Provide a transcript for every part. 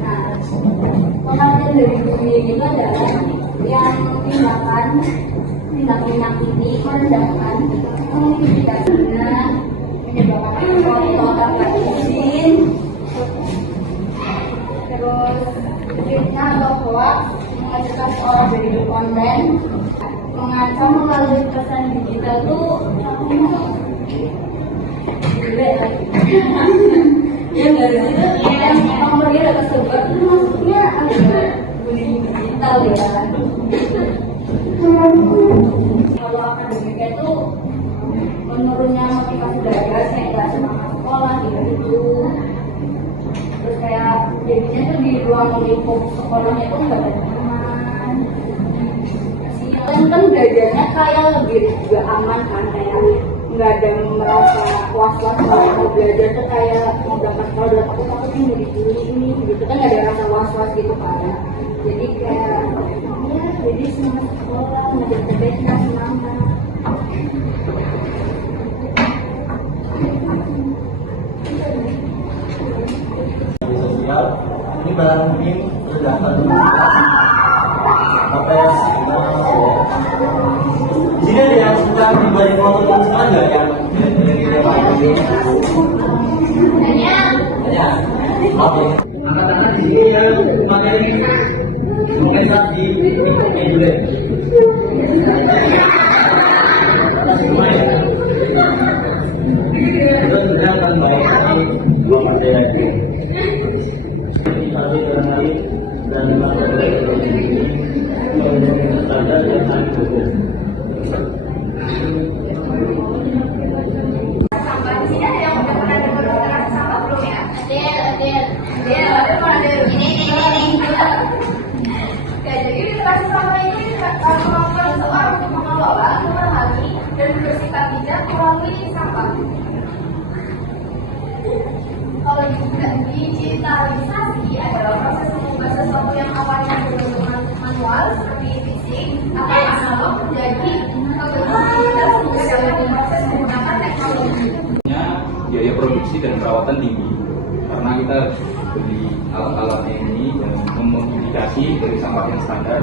Nah, pengertian dari bullying itu adalah yang tindak ini merendahkan, mengintimidasinya, menyebabkan sesuatu tanpa izin, terus fitnah atau hoax, mengajarkan seorang berhidup konten, mengancam melalui pesan digital tuh ya dari situ yang nomornya udah kesebar itu maksudnya ada bullying digital ya. Kalau akademiknya itu menurunnya motivasi belajar, kayak nggak semangat sekolah gitu. Terus kayak jadinya tuh di ruang lingkup sekolahnya tuh nggak ada teman. Kasihan kan belajarnya kayak lebih juga aman kan, kayak nggak ada merasa was-was kalau belajar tuh kayak mau berangkat sekolah udah takut nih mau dibully ini gitu kan, nggak ada rasa was-was gitu kan. Jadi kayak ya jadi semangat sekolah, nggak berbeda semangat. Sosial ini barang mungkin sudah terdeteksi apa ya di sini ada yang suka dibalik foto terus ada yang oke anak-anak di sini yang materi mengenai di Indonesia semua ya kita sudah akan bawa dua materi lagi satu orang lain dan standar yang sangat berbeda. Sampah di sini ada yang udah pernah dengar tentang sampah belum ya? Ada pernah dengar ini. Ya, jadi literasi sampah ini kemampuan seseorang untuk mengelola, memahami, dan membersihkan bijak melalui sampah. Kalau juga digitalisasi adalah proses mengubah sesuatu yang awalnya berbentuk manual seperti fisik atau analog menjadi bentuk digital dengan proses menggunakan teknologi. Biaya produksi dan perawatan tinggi karena kita beli alat-alatnya ini dan memodifikasi dari sampah yang standar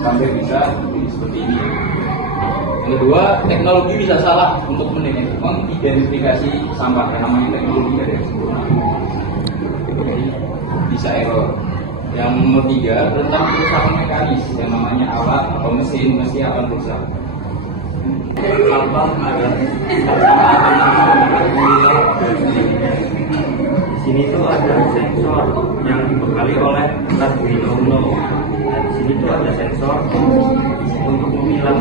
sampai bisa seperti ini. Yang kedua, teknologi bisa salah untuk mengidentifikasi sampah karena namanya teknologi ada yang sempurna. Jadi bisa error. Yang nomor tiga, tentang kerusakan mekanis yang namanya alat atau mesin mesti akan rusak. Sampah adalah di sini tuh ada sensor yang dibekali oleh Arduino Uno. Nah, di sini tuh ada sensor untuk memilah.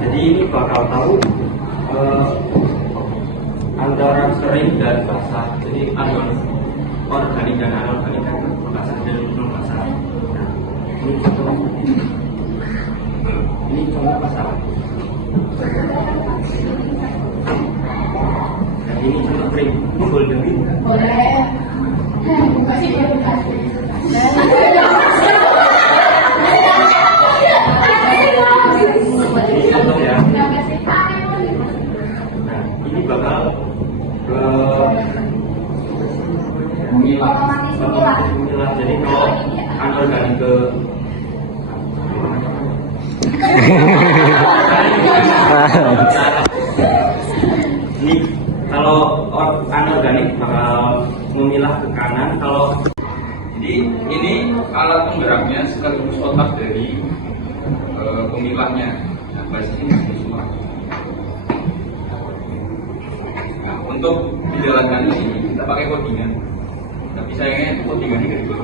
Jadi ini bakal tahu antara sering dan basah. Jadi organik dan anorganik kan basah dan belum basah. Nah, ini contoh. Ini contoh basah. Dan ini contoh kering. Ini boleh dengerin? Boleh. Masih belum kasih. Ini contoh ya. Nah, ini bakal memilah. Jadi kalau anorganik ke ini kalau anorganik bakal memilah ke kanan. Kalau Jadi ini alat penggeraknya sekaligus otak dari pemilahnya. Nah, bahasanya semua. Nah, untuk menjalankan ini kita pakai codingan. Tapi sayangnya codingan ini nggak dibuat.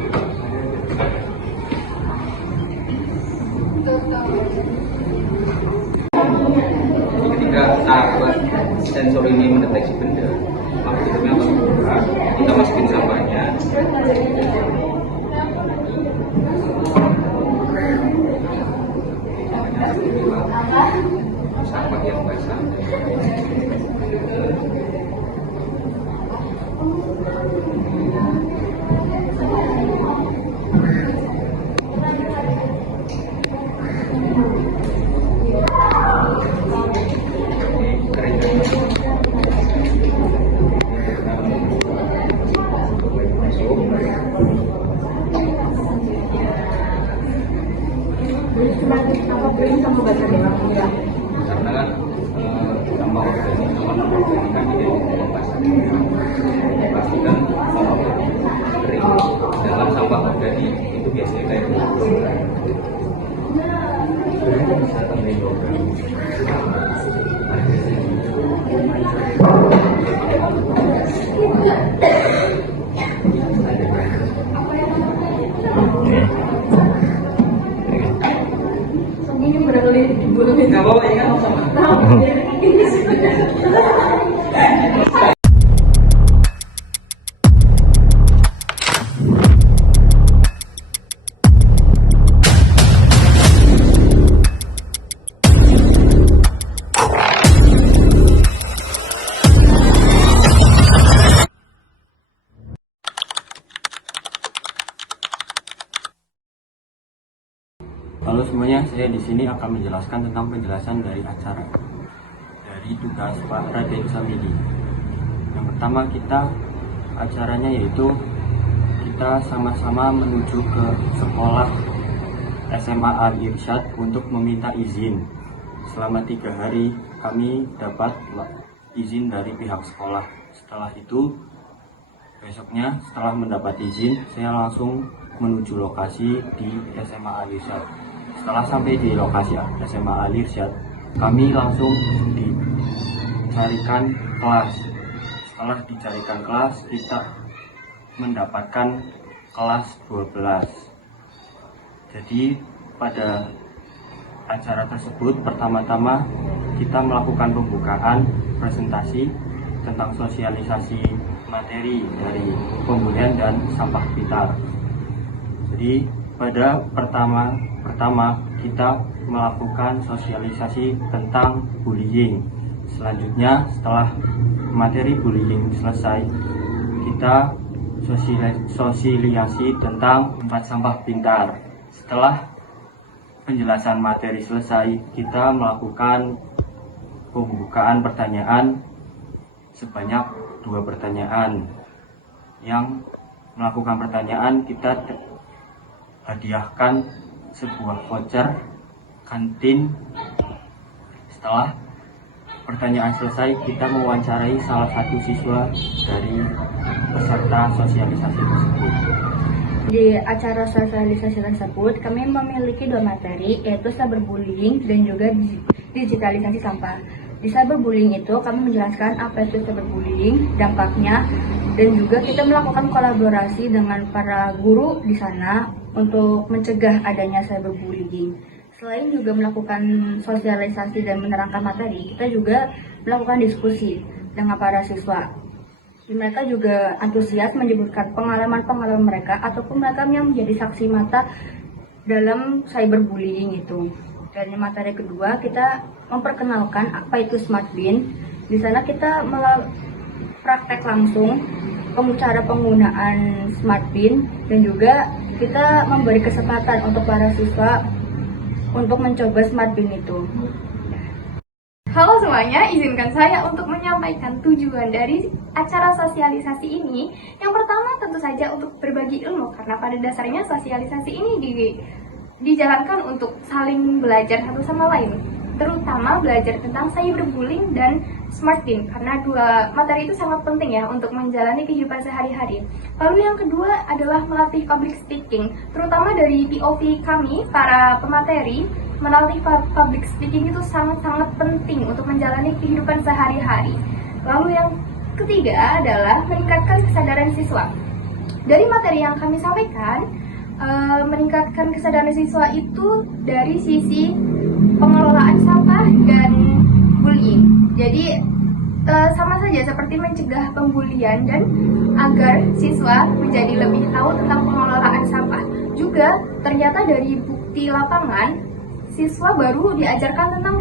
Ketika alat sensor ini mendeteksi benda, maka kita akan bergerak, kita masukin sampahnya. Sampah yang basah. Masuk. pembuatan dewan muda? Karena kan sampah organik kan tidak dipastikan dalam sampah organik itu biasanya kayak Ini berkali bulan ini. nggak bawa ya kan sama. Halo semuanya, saya di sini akan menjelaskan tentang penjelasan dari acara dari tugas Pak Raden Samidi. Yang pertama acaranya yaitu kita sama-sama menuju ke sekolah SMA Al Irsyad untuk meminta izin. Selama 3 hari kami dapat izin dari pihak sekolah. Setelah itu besoknya setelah mendapat izin saya langsung menuju lokasi di SMA Al Irsyad. Setelah sampai di lokasi SMA Al Irsyad, kami langsung dicarikan kelas. Setelah dicarikan kelas, kita mendapatkan kelas 12. Jadi pada acara tersebut pertama-tama kita melakukan pembukaan presentasi tentang sosialisasi materi dari pembulian dan sampah pintar. Jadi pada pertama kita melakukan sosialisasi tentang bullying. Selanjutnya setelah materi bullying selesai, kita sosialisasi tentang tempat sampah pintar. Setelah penjelasan materi selesai, kita melakukan pembukaan pertanyaan sebanyak 2 pertanyaan. Yang melakukan pertanyaan kita hadiahkan sebuah voucher kantin. Setelah pertanyaan selesai, kita mewawancarai salah satu siswa dari peserta sosialisasi tersebut. Di acara sosialisasi tersebut, kami memiliki 2 materi, yaitu cyberbullying dan juga digitalisasi sampah. Di cyberbullying itu, kami menjelaskan apa itu cyberbullying, dampaknya, dan juga kita melakukan kolaborasi dengan para guru di sana untuk mencegah adanya cyberbullying. Selain juga melakukan sosialisasi dan menerangkan materi, kita juga melakukan diskusi dengan para siswa. Mereka juga antusias menyebutkan pengalaman-pengalaman mereka ataupun mereka yang menjadi saksi mata dalam cyberbullying itu. Dan materi kedua, kita memperkenalkan apa itu smart bin. Di sana kita praktek langsung cara penggunaan smart bin dan juga kita memberi kesempatan untuk para siswa untuk mencoba smart bin itu. Halo semuanya, izinkan saya untuk menyampaikan tujuan dari acara sosialisasi ini. Yang pertama tentu saja untuk berbagi ilmu, karena pada dasarnya sosialisasi ini dijalankan untuk saling belajar satu sama lain, terutama belajar tentang cyberbullying dan smart bin, karena 2 materi itu sangat penting ya untuk menjalani kehidupan sehari-hari. Lalu yang kedua adalah melatih public speaking, terutama dari POV kami para pemateri. Melatih public speaking itu sangat-sangat penting untuk menjalani kehidupan sehari-hari. Lalu yang ketiga adalah meningkatkan kesadaran siswa. Dari materi yang kami sampaikan, meningkatkan kesadaran siswa itu dari sisi pengelolaan sampah dan bullying. Jadi sama saja seperti mencegah pembulian dan agar siswa menjadi lebih tahu tentang pengelolaan sampah. Juga ternyata dari bukti lapangan, siswa baru diajarkan tentang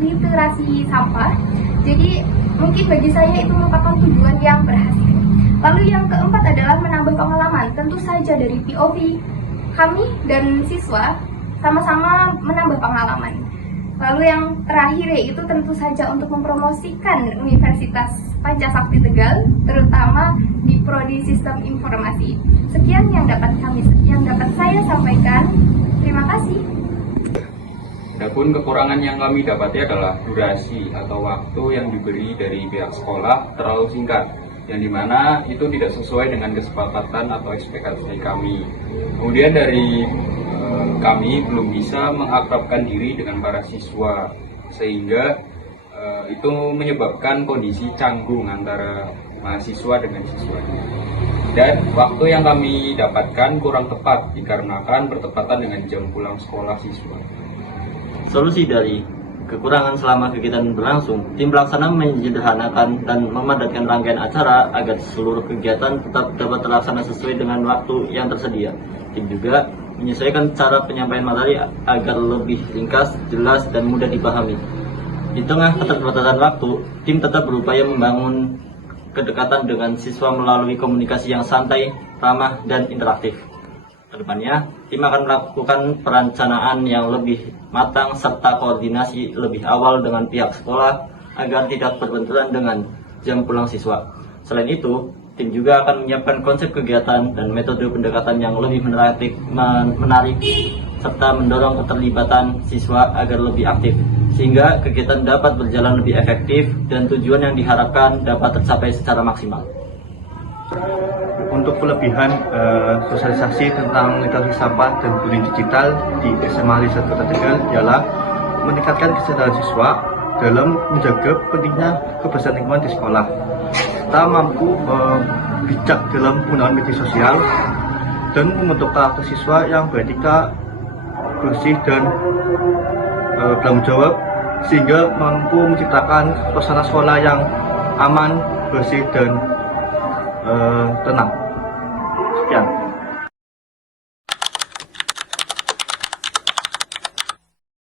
literasi sampah. Jadi mungkin bagi saya itu merupakan tujuan yang berhasil. Lalu yang keempat adalah menambah pengalaman. Tentu saja dari POV kami dan siswa sama-sama menambah pengalaman. Lalu yang terakhir yaitu tentu saja untuk mempromosikan Universitas Pancasakti Tegal, terutama di Prodi Sistem Informasi. Sekian yang dapat saya sampaikan. Terima kasih. Adapun kekurangan yang kami dapati adalah durasi atau waktu yang diberi dari pihak sekolah terlalu singkat, yang dimana itu tidak sesuai dengan kesepakatan atau ekspektasi kami. Kemudian dari kami belum bisa mengakrabkan diri dengan para siswa, sehingga itu menyebabkan kondisi canggung antara mahasiswa dengan siswanya. Dan waktu yang kami dapatkan kurang tepat dikarenakan bertepatan dengan jam pulang sekolah siswa. Solusi dari kekurangan selama kegiatan berlangsung, tim pelaksana menyederhanakan dan memadatkan rangkaian acara agar seluruh kegiatan tetap dapat terlaksana sesuai dengan waktu yang tersedia. Tim juga menyesuaikan cara penyampaian materi agar lebih ringkas, jelas, dan mudah dipahami. Di tengah keterbatasan waktu, tim tetap berupaya membangun kedekatan dengan siswa melalui komunikasi yang santai, ramah, dan interaktif. Kedepannya, tim akan melakukan perencanaan yang lebih matang serta koordinasi lebih awal dengan pihak sekolah agar tidak berbenturan dengan jam pulang siswa. Selain itu, tim juga akan menyiapkan konsep kegiatan dan metode pendekatan yang lebih menarik serta mendorong keterlibatan siswa agar lebih aktif, sehingga kegiatan dapat berjalan lebih efektif dan tujuan yang diharapkan dapat tercapai secara maksimal. Untuk kelebihan sosialisasi tentang literasi sampah dan bullying digital di SMA Riset Kota Tegal ialah meningkatkan kesadaran siswa dalam menjaga pentingnya kebersihan lingkungan di sekolah. Kita mampu bijak dalam penggunaan media sosial dan membentuk karakter siswa yang beretika, bersih, dan bertanggung jawab, sehingga mampu menciptakan suasana sekolah yang aman, bersih, dan tenang.